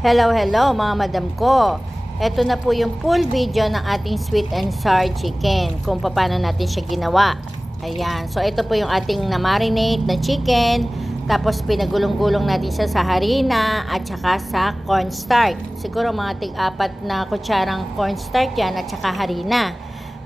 Hello mga madam ko. Ito na po yung full video ng ating sweet and sour chicken kung paano natin siya ginawa. Ayan. So ito po yung ating na-marinate na chicken. Tapos pinagulong-gulong natin siya sa harina at saka sa cornstarch. Siguro mga tig-4 na kutsarang cornstarch yan at saka harina.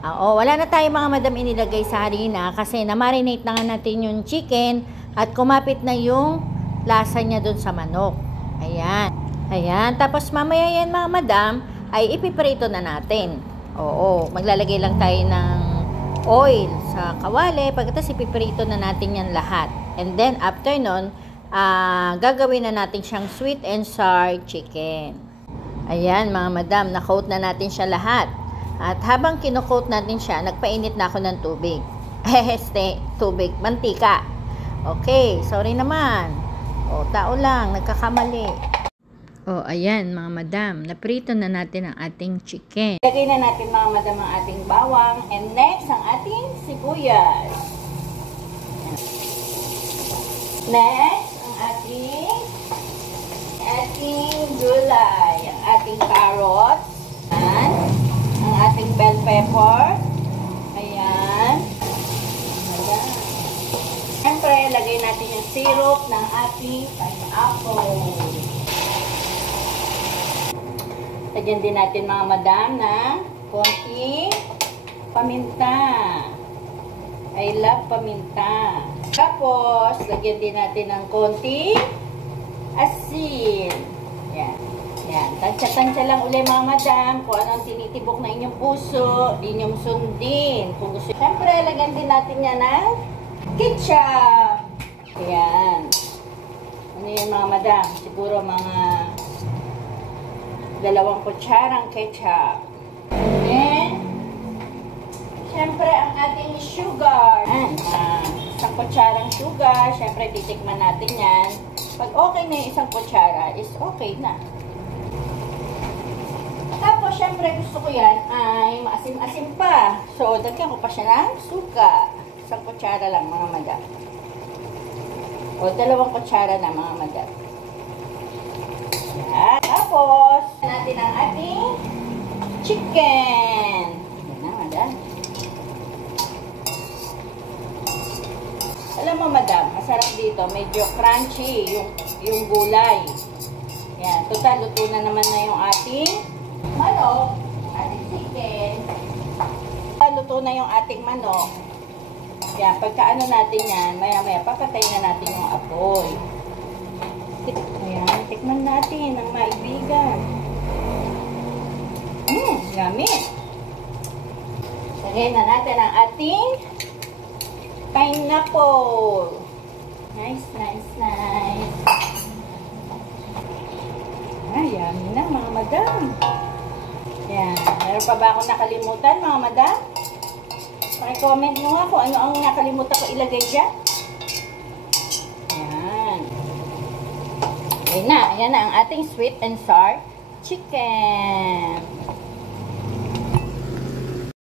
Wala na tayo mga madam inilagay sa harina kasi na-marinate na nga natin yung chicken at kumapit na yung lasa niya dun sa manok. Ayan. Ayan. Tapos mamaya yan mga madam ay ipiprito na natin. Maglalagay lang tayo ng oil sa kawali. Pagkatapos ipiprito na natin yan lahat. And then after nun, gagawin na natin siyang sweet and sour chicken. Ayan mga madam, na-coat na natin siya lahat. At habang kino-coat natin siya, nagpainit na ako ng tubig. Tubig, mantika. Okay, sorry naman. Tao lang, nagkakamali. Ayan mga madam, naprito na natin ang ating chicken. Lagay na natin mga madam ang ating bawang. And next, ang ating sibuyas. Next, ang ating gulay. Ang ating carrots. Ayan. Ang ating bell pepper. Ayan. Ayan. Siyempre, lagay natin yung syrup ng ating pineapple. Lagyan din natin mga madam ng konting paminta. I love paminta. Tapos, lagyan din natin ng konting asin. Yan. Yan. Tansya-tansya lang uli mga madam kung anong tinitibok na inyong puso. Inyong sundin. Kung gusto. Siyempre, lagyan din natin yan ng ketchup. Yan. Ano yun mga madam? Siguro mga 2 kutsarang ketchup. And then, syempre, ang ating sugar. Isang kutsarang sugar. Syempre, titikman natin yan. Pag okay na yung 1 kutsara, is okay na. Tapos, syempre, gusto ko yan ay maasim-asim pa. So, dagyan ko pa siya ng suka. 1 kutsara lang, mga madam. 2 kutsara na, mga madam. Yan. Tapos, natin ang ating chicken. Yan na, madam. Alam mo, madam, masarap dito. Medyo crunchy yung gulay. Yan. Total, luto na naman na yung ating manok. Ating chicken. Luto na yung ating manok. Yan. Pagkaano natin yan, maya-maya, papatay na natin yung apoy. Ayan, tikman natin ang maibigan. Yummy. Lagay na natin ang ating pineapple. Nice. Yummy na mga madam. Ayan, meron pa ba akong nakalimutan mga madam? Paki-comment nyo nga kung ano ang nakalimutan ko ilagay dyan. Ayan na, ayan na ang ating sweet and sour chicken.